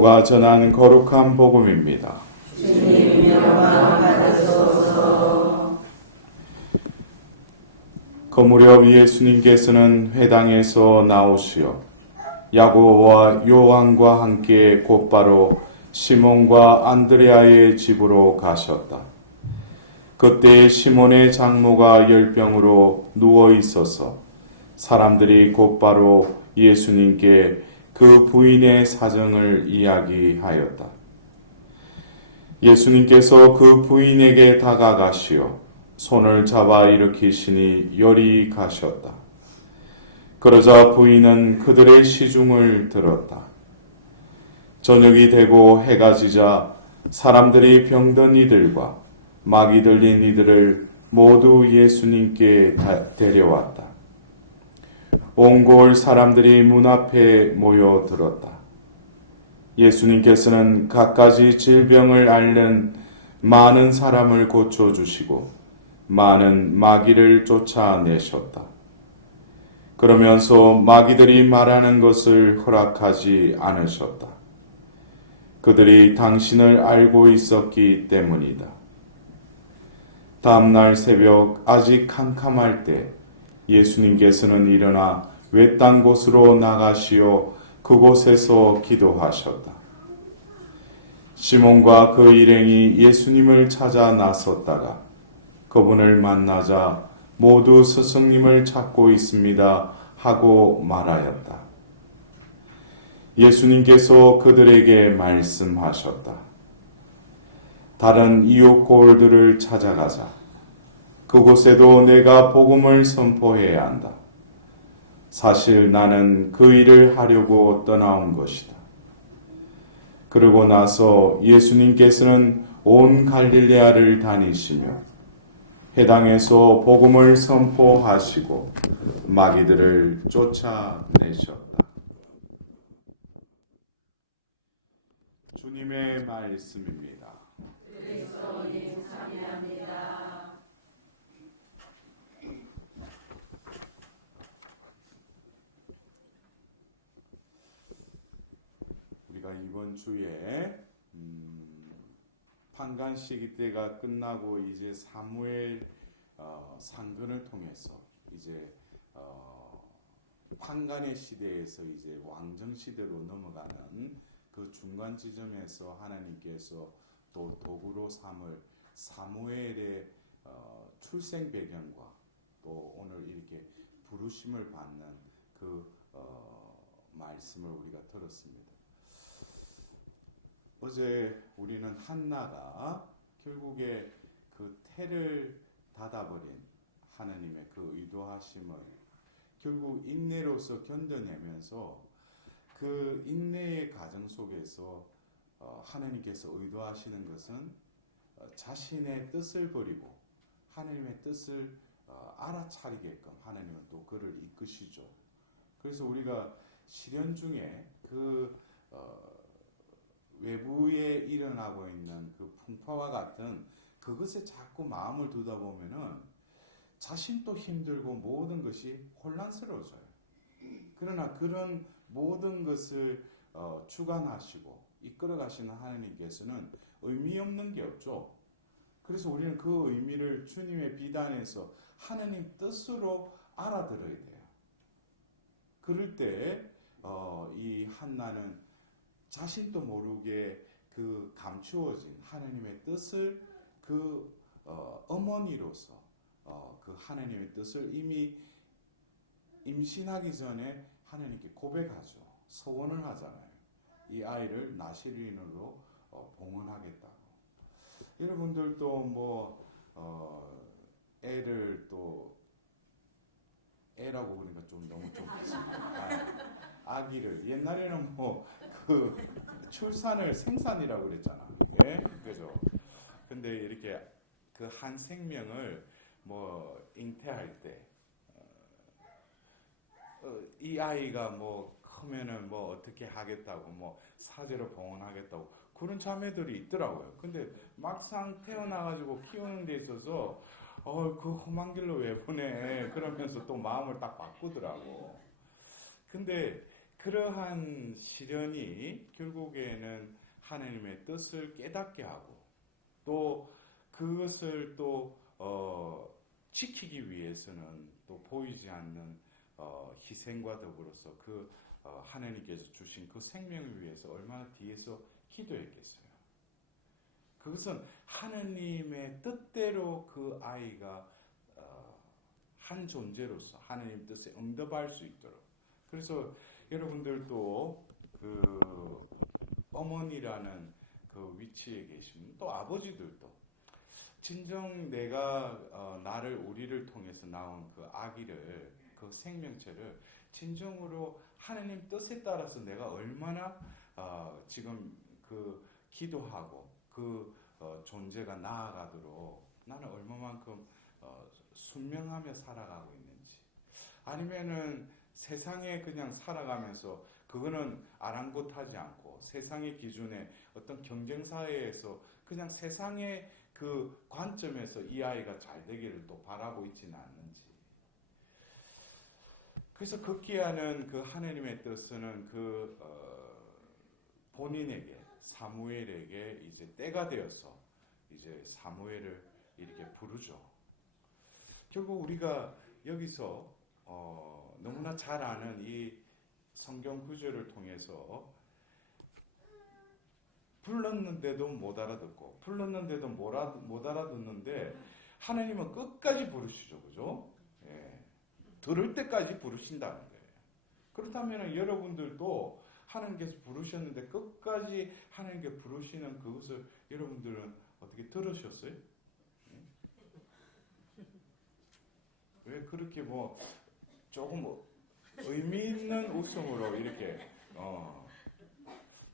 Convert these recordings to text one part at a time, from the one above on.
가 전하는 거룩한 복음입니다. 주님 영광 받으소서. 그 무렵 예수님께서는 회당에서 나오시어 야고보와 요한과 함께 곧바로 시몬과 안드레아의 집으로 가셨다. 그때 시몬의 장모가 열병으로 누워 있어서 사람들이 곧바로 예수님께 그 부인의 사정을 이야기하였다. 예수님께서 그 부인에게 다가가시어 손을 잡아 일으키시니 열이 가셨다. 그러자 부인은 그들의 시중을 들었다. 저녁이 되고 해가 지자 사람들이 병든 이들과 마귀 들린 이들을 모두 예수님께 데려왔다. 옹골 사람들이 문 앞에 모여들었다. 예수님께서는 갖가지 질병을 앓는 많은 사람을 고쳐주시고 많은 마귀를 쫓아내셨다. 그러면서 마귀들이 말하는 것을 허락하지 않으셨다. 그들이 당신을 알고 있었기 때문이다. 다음날 새벽 아직 캄캄할 때 예수님께서는 일어나 외딴 곳으로 나가시어 그곳에서 기도하셨다. 시몬과 그 일행이 예수님을 찾아 나섰다가 그분을 만나자 모두 스승님을 찾고 있습니다 하고 말하였다. 예수님께서 그들에게 말씀하셨다. 다른 이웃 고을들을 찾아가자. 그곳에도 내가 복음을 선포해야 한다. 사실 나는 그 일을 하려고 떠나온 것이다. 그러고 나서 예수님께서는 온 갈릴레아를 다니시며 회당에서 복음을 선포하시고 마귀들을 쫓아내셨다. 주님의 말씀입니다. 그리스도님 찬양합니다. 우리가 이번 주에 판관 시기 때가 끝나고 이제 사무엘 상근을 통해서 이제 판관의 시대에서 이제 왕정 시대로 넘어가는 그 중간 지점에서 하나님께서 또 도구로 삼을 사무엘의 출생 배경과 또 오늘 이렇게 부르심을 받는 그 말씀을 우리가 들었습니다. 어제 우리는 한나가 결국에 그 태를 닫아버린 하나님의 그 의도하심을 결국 인내로서 견뎌내면서 그 인내의 과정 속에서 하나님께서 의도하시는 것은 자신의 뜻을 버리고 하나님의 뜻을 알아차리게끔 하나님은 또 그를 이끄시죠. 그래서 우리가 시련 중에 그 외부에 일어나고 있는 그 풍파와 같은 그것에 자꾸 마음을 두다 보면은 자신도 힘들고 모든 것이 혼란스러워져요. 그러나 그런 모든 것을 주관하시고 이끌어 가시는 하나님께서는 의미 없는 게 없죠. 그래서 우리는 그 의미를 주님의 비단에서 하나님 뜻으로 알아들어야 돼요. 그럴 때 이 한나는 자신도 모르게 그 감추어진 하나님의 뜻을 그 어머니로서 그 하나님의 뜻을 이미 임신하기 전에 하나님께 고백하죠. 소원을 하잖아요. 이 아이를 나시린으로 봉헌하겠다고. 여러분들도 뭐 애를 또 애라고 그러니까 좀 너무 좀 아기를 옛날에는 뭐 그 출산을 생산이라고 그랬잖아. 예? 그죠? 근데 이렇게 그 한 생명을 뭐 잉태할 때 이 아이가 뭐 크면은 뭐 어떻게 하겠다고 뭐 사제로 봉헌하겠다고 그런 자매들이 있더라고요. 근데 막상 태어나가지고 키우는 데 있어서 그 험한 길로 왜 보내 그러면서 또 마음을 딱 바꾸더라고. 근데 그러한 시련이 결국에는 하나님의 뜻을 깨닫게 하고 또 그것을 또 지키기 위해서는 또 보이지 않는 희생과 더불어서 그 하나님께서 주신 그 생명을 위해서 얼마나 뒤에서 기도했겠어요. 그것은 하나님의 뜻대로 그 아이가 한 존재로서 하나님 뜻에 응답할 수 있도록. 그래서 여러분들도 그 어머니라는 그 위치에 계신 또 아버지들도 진정 내가 우리를 통해서 나온 그 아기를 그 생명체를 진정으로 하나님 뜻에 따라서 내가 얼마나 지금 그 기도하고 그 존재가 나아가도록 나는 얼마만큼 순명하며 살아가고 있는지, 아니면은 세상에 그냥 살아가면서 그거는 아랑곳하지 않고 세상의 기준에 어떤 경쟁사회에서 그냥 세상의 그 관점에서 이 아이가 잘 되기를 또 바라고 있지는 않는지. 그래서 극기하는 그 하나님의 뜻은 그 본인에게 사무엘에게 이제 때가 되어서 이제 사무엘을 이렇게 부르죠. 결국 우리가 여기서 너무나 잘 아는 이 성경 구절을 통해서 불렀는데도 못 알아듣고 불렀는데도 못 알아듣는데 하나님은 끝까지 부르시죠. 그죠? 예. 들을 때까지 부르신다는 거예요. 그렇다면 여러분들도 하나님께서 부르셨는데 끝까지 하나님께 부르시는 그것을 여러분들은 어떻게 들으셨어요? 왜 그렇게 뭐 조금 의미 있는 웃음으로 이렇게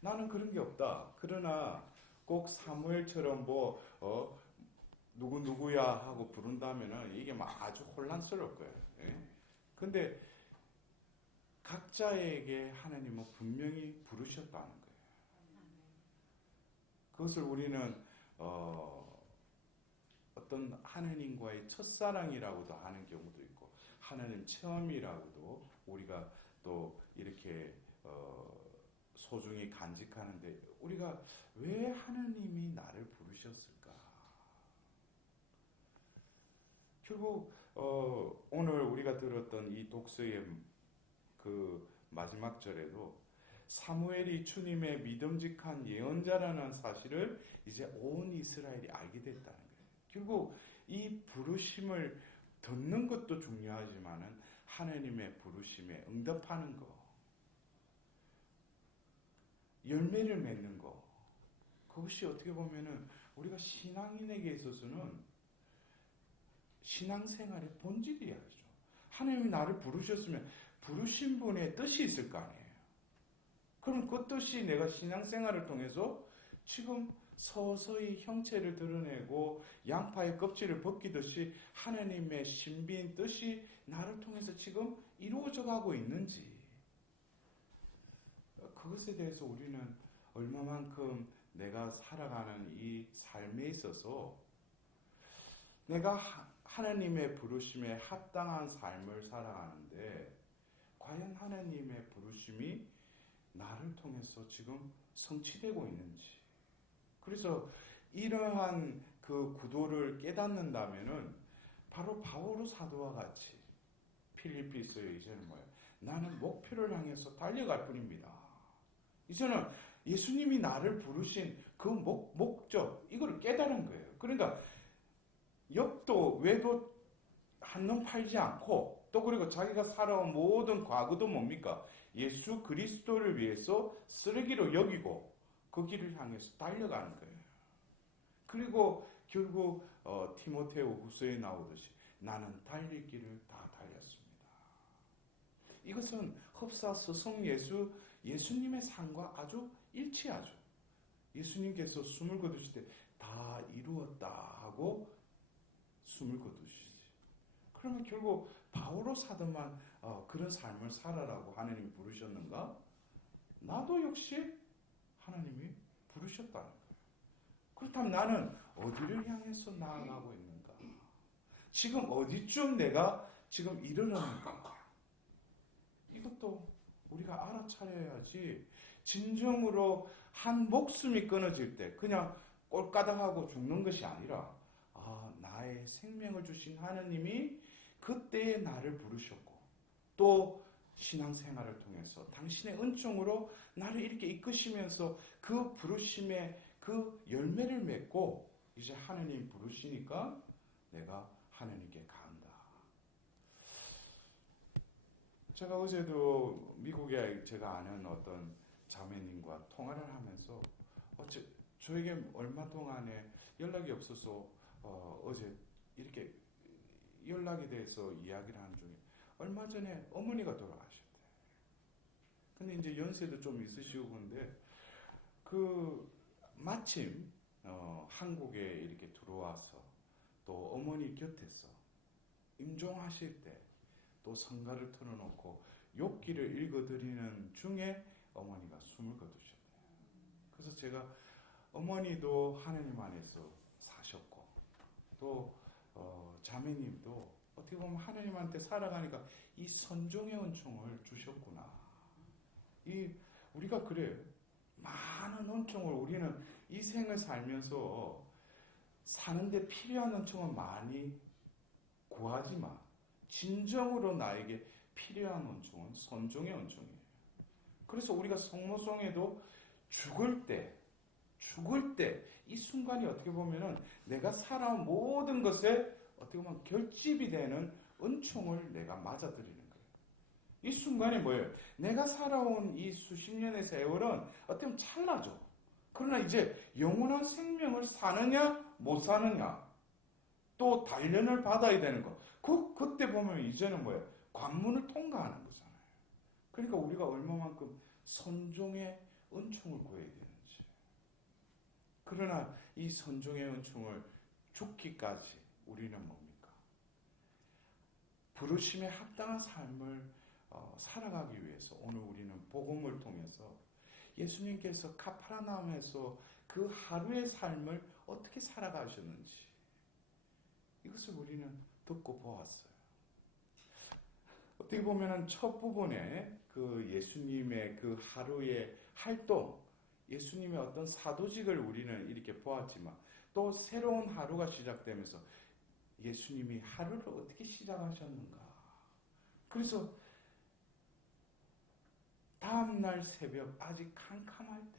나는 그런 게 없다. 그러나 꼭 사무엘처럼 누구야 하고 부른다면은 이게 막 아주 혼란스러울 거예요. 예? 근데 각자에게 하나님은 분명히 부르셨다는 거예요. 그것을 우리는 어떤 하나님과의 첫사랑이라고도 하는 경우도 있고 하나님 체험이라고도 우리가 또 이렇게 소중히 간직하는데 우리가 왜 하나님이 나를 부르셨을까? 결국 오늘 우리가 들었던 이 독서의 그 마지막 절에도 사무엘이 주님의 믿음직한 예언자라는 사실을 이제 온 이스라엘이 알게 됐다는 거예요. 결국 이 부르심을 듣는 것도 중요하지만은 하나님의 부르심에 응답하는 거, 열매를 맺는 거, 그것이 어떻게 보면은 우리가 신앙인에게 있어서는 신앙생활의 본질이야죠. 하나님이 나를 부르셨으면 부르신 분의 뜻이 있을 거 아니에요. 그럼 그 뜻이 내가 신앙생활을 통해서 지금 서서히 형체를 드러내고 양파의 껍질을 벗기듯이 하나님의 신비인 뜻이 나를 통해서 지금 이루어져 가고 있는지, 그것에 대해서 우리는 얼마만큼 내가 살아가는 이 삶에 있어서 내가 하나님의 부르심에 합당한 삶을 살아가는데 과연 하나님의 부르심이 나를 통해서 지금 성취되고 있는지. 그래서 이러한 그 구도를 깨닫는다면은 바로 바오로 사도와 같이 필리피스의 이제는 뭐예요? 나는 목표를 향해서 달려갈 뿐입니다. 이제는 예수님이 나를 부르신 그 목적, 이걸 깨달은 거예요. 그러니까 옆도 외도 한눈 팔지 않고 또 그리고 자기가 살아온 모든 과거도 뭡니까? 예수 그리스도를 위해서 쓰레기로 여기고 그 길을 향해서 달려가는 거예요. 그리고 결국 티모테오 후서에 나오듯이 나는 달릴 길을 다 달렸습니다. 이것은 흡사 스승 예수님의 삶과 아주 일치하죠. 예수님께서 숨을 거두실 때 다 이루었다 하고 숨을 거두시지. 그러면 결국 바오로 사도만 그런 삶을 살아라고 하나님이 부르셨는가? 나도 역시 하나님이 부르셨다는 거예요. 그렇다면 나는 어디를 향해서 나아가고 있는가? 지금 어디쯤 내가 지금 이르렀는가? 이것도 우리가 알아차려야지. 진정으로 한 목숨이 끊어질 때 그냥 꼴까닥하고 죽는 것이 아니라 나의 생명을 주신 하느님이 그때에 나를 부르셨고 또 신앙생활을 통해서 당신의 은총으로 나를 이렇게 이끄시면서 그 부르심의 그 열매를 맺고 이제 하느님 부르시니까 내가 하느님께 간다. 제가 어제도 미국에 제가 아는 어떤 자매님과 통화를 하면서 저에게 얼마 동안에 연락이 없어서 어제 이렇게 연락에 대해서 이야기를 하는 중에 얼마 전에 어머니가 돌아가셨대. 근데 이제 연세도 좀 있으시고 근데 마침 한국에 이렇게 들어와서 또 어머니 곁에서 임종하실 때 또 성가를 틀어놓고 욥기를 읽어드리는 중에 어머니가 숨을 거두셨대요. 그래서 제가 어머니도 하나님 안에서 사셨고 또 자매님도 어떻게 보면 하나님한테 살아가니까 이 선종의 은총을 주셨구나. 우리가 그래요. 많은 은총을 우리는 이 생을 살면서 사는데 필요한 은총은 많이 구하지만 진정으로 나에게 필요한 은총은 선종의 은총이에요. 그래서 우리가 성모송에도 죽을 때 이 순간이 어떻게 보면은 내가 살아온 모든 것에 어떻게 보면 결집이 되는 은총을 내가 맞아들이는 거예요. 이 순간이 뭐예요? 내가 살아온 이 수십 년의 세월은 어떻게 보면 찰나죠. 그러나 이제 영원한 생명을 사느냐 못 사느냐 또 단련을 받아야 되는 거. 그때 보면 이제는 뭐예요? 관문을 통과하는 거잖아요. 그러니까 우리가 얼마만큼 선종의 은총을 구해야 되는지. 그러나 이 선종의 은총을 죽기까지 우리는 뭡니까? 부르심에 합당한 삶을 살아가기 위해서 오늘 우리는 복음을 통해서 예수님께서 카파르나움에서 그 하루의 삶을 어떻게 살아가셨는지 이것을 우리는 듣고 보았어요. 어떻게 보면은 첫 부분에 그 예수님의 그 하루의 활동, 예수님의 어떤 사도직을 우리는 이렇게 보았지만 또 새로운 하루가 시작되면서 예수님이 하루를 어떻게 시작하셨는가. 그래서 다음날 새벽 아직 캄캄할 때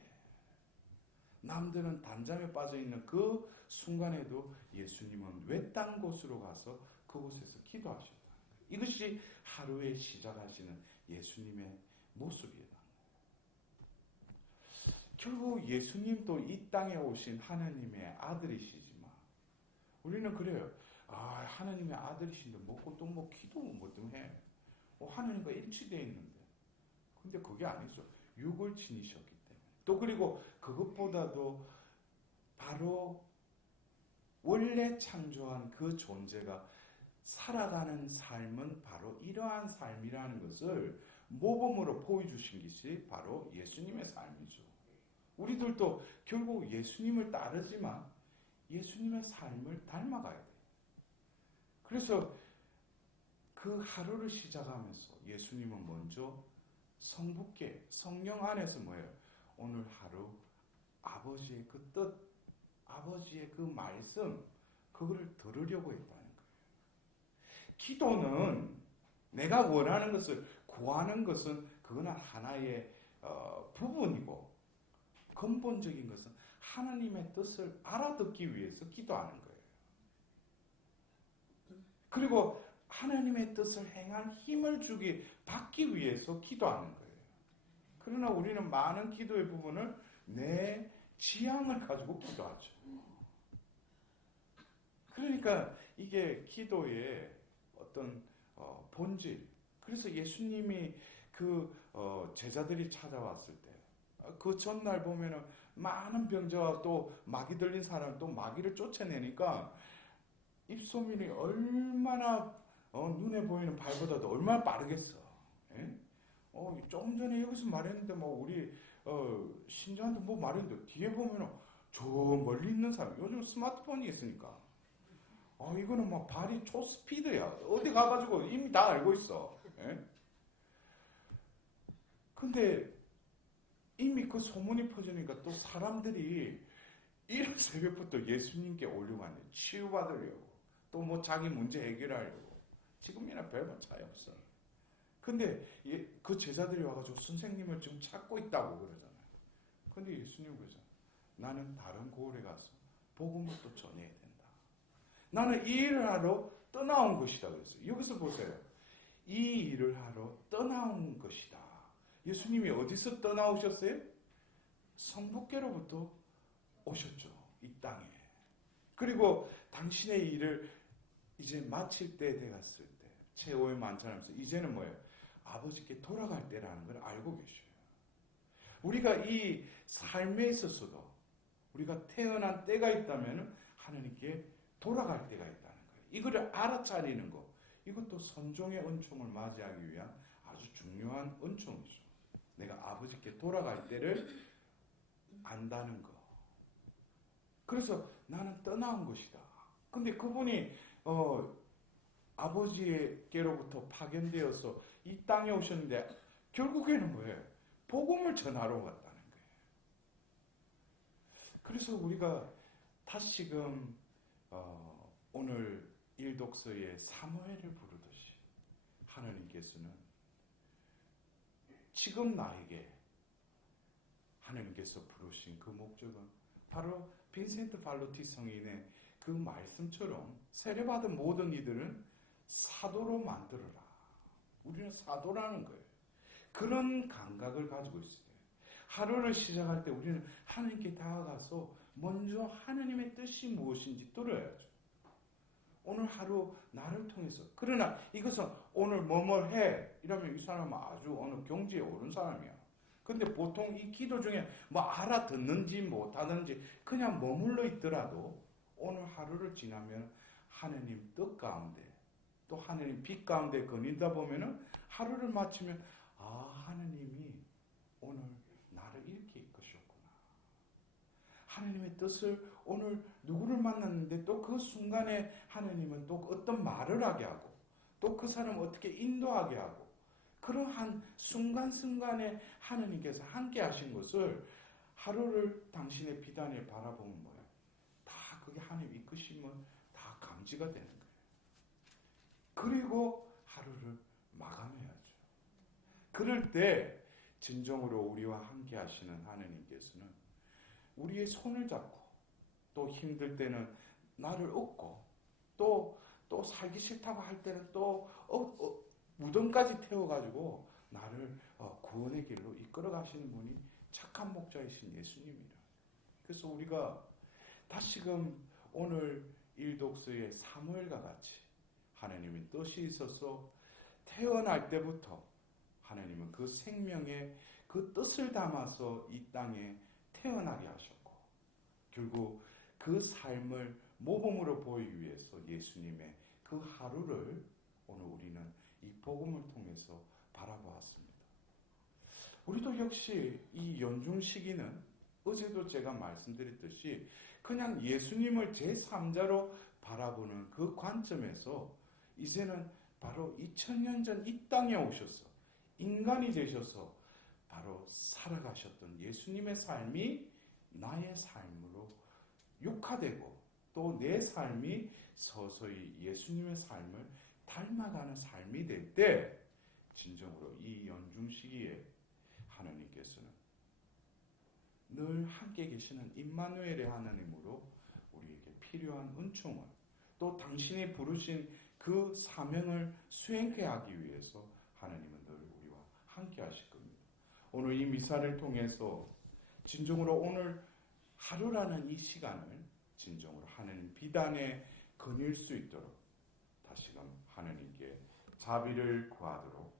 남들은 단잠에 빠져있는 그 순간에도 예수님은 외딴 곳으로 가서 그곳에서 기도하셨다. 이것이 하루에 시작하시는 예수님의 모습이다. 결국 예수님도 이 땅에 오신 하나님의 아들이시지만 우리는 그래요. 하나님의 아들이신데 뭐고 또 뭐 기도 뭐 좀 해. 하나님과 일치되어 있는데. 근데 그게 아니죠. 육을 지니셨기 때문에. 또 그리고 그것보다도 바로 원래 창조한 그 존재가 살아가는 삶은 바로 이러한 삶이라는 것을 모범으로 보여주신 것이 바로 예수님의 삶이죠. 우리들도 결국 예수님을 따르지만 예수님의 삶을 닮아가야 돼요. 그래서 그 하루를 시작하면서 예수님은 먼저 성부께 성령 안에서 뭐예요? 오늘 하루 아버지의 그 뜻, 아버지의 그 말씀 그거를 들으려고 했다는 거예요. 기도는 내가 원하는 것을 구하는 것은 그거는 하나의 부분이고 근본적인 것은 하나님의 뜻을 알아듣기 위해서 기도하는 거예요. 그리고 하나님의 뜻을 행한 힘을 받기 위해서 기도하는 거예요. 그러나 우리는 많은 기도의 부분을 내 지향을 가지고 기도하죠. 그러니까 이게 기도의 어떤 본질. 그래서 예수님이 제자들이 찾아왔을 때 그 전날 보면은 많은 병자와 또 마귀 들린 사람 또 마귀를 쫓아내니까 입소문이 얼마나 눈에 보이는 발보다도 얼마나 빠르겠어. 예? 조금 전에 여기서 말했는데 우리 신자한테 말했는데 뒤에 보면은 저 멀리 있는 사람 요즘 스마트폰이 있으니까 이거는 발이 초스피드야. 어디 가가지고 이미 다 알고 있어. 예? 근데 이미 그 소문이 퍼지니까 또 사람들이 이른 새벽부터 예수님께 오려고 하네. 치유받으려고. 또 뭐 자기 문제 해결하려고. 지금이나 별반 차이 없어. 근데 그 제자들이 와가지고 선생님을 지금 찾고 있다고 그러잖아요. 근데 예수님 그러잖아요. 나는 다른 고을에 가서 복음을 또 전해야 된다. 나는 이 일을 하러 떠나온 것이다 그랬어요. 여기서 보세요. 이 일을 하러 떠나온 것이다. 예수님이 어디서 떠나오셨어요? 성부께로부터 오셨죠. 이 땅에. 그리고 당신의 일을 이제 마칠 때 되었을 때 최후의 만찬하면서 이제는 뭐예요? 아버지께 돌아갈 때라는 걸 알고 계셔요. 우리가 이 삶에 있어서도 우리가 태어난 때가 있다면 하나님께 돌아갈 때가 있다는 거예요. 이거를 알아차리는 거. 이것도 선종의 은총을 맞이하기 위한 아주 중요한 은총이죠. 내가 아버지께 돌아갈 때를 안다는 거. 그래서 나는 떠나온 것이다. 근데 그분이 아버지께로부터 파견되어서 이 땅에 오셨는데 결국에는 뭐예요? 복음을 전하러 갔다는 거예요. 그래서 우리가 다시금 오늘 일독서의 사무엘을 부르듯이 하나님께서는 지금 나에게 하나님께서 부르신 그 목적은 바로 빈센트 팔로티 성인의 그 말씀처럼 세례받은 모든 이들은 사도로 만들어라. 우리는 사도라는 거예요. 그런 감각을 가지고 있어요. 하루를 시작할 때 우리는 하나님께 다가가서 먼저 하나님의 뜻이 무엇인지 들어야죠. 오늘 하루 나를 통해서. 그러나 이것은 오늘 뭐뭐 해 이러면 이 사람은 아주 어느 경지에 오른 사람이야. 근데 보통 이 기도 중에 뭐 알아듣는지 못하는지 그냥 머물러 있더라도 오늘 하루를 지나면 하나님 뜻 가운데 또 하나님 빛 가운데 거닐다 보면은 하루를 마치면 하나님이 오늘 나를 이렇게 이끄셨구나. 하나님의 뜻을 오늘 누구를 만났는데 또 그 순간에 하나님은 또 어떤 말을 하게 하고 또 그 사람을 어떻게 인도하게 하고 그러한 순간순간에 하나님께서 함께 하신 것을 하루를 당신의 비단에 바라보면 뭐예요? 다 그게 하나님 이끄심은 다 감지가 되는 거예요. 그리고 하루를 마감해야죠. 그럴 때 진정으로 우리와 함께 하시는 하나님께서는 우리의 손을 잡고 또 힘들 때는 나를 업고 또 살기 싫다고 할 때는 또 무덤까지 태워가지고 나를 구원의 길로 이끌어 가시는 분이 착한 목자이신 예수님이라. 그래서 우리가 다시금 오늘 일독서의 사무엘과 같이 하나님의 뜻이 있어서 태어날 때부터 하나님은 그 생명의 그 뜻을 담아서 이 땅에 태어나게 하셨고 결국 그 삶을 모범으로 보이기 위해서 예수님의 그 하루를 오늘 우리는 이 복음을 통해서 바라보았습니다. 우리도 역시 이 연중 시기는 어제도 제가 말씀드렸듯이 그냥 예수님을 제3자로 바라보는 그 관점에서 이제는 바로 2000년 전 이 땅에 오셔서 인간이 되셔서 바로 살아가셨던 예수님의 삶이 나의 삶으로 육화되고 또 내 삶이 서서히 예수님의 삶을 닮아가는 삶이 될 때 진정으로 이 연중 시기에 하나님께서는 늘 함께 계시는 임마누엘의 하나님으로 우리에게 필요한 은총을 또 당신이 부르신 그 사명을 수행케 하기 위해서 하나님은 늘 우리와 함께 하실 겁니다. 오늘 이 미사를 통해서 진정으로 오늘 하루라는 이 시간을 진정으로 하나님 비단에 거닐 수 있도록 다시금 하나님께 자비를 구하도록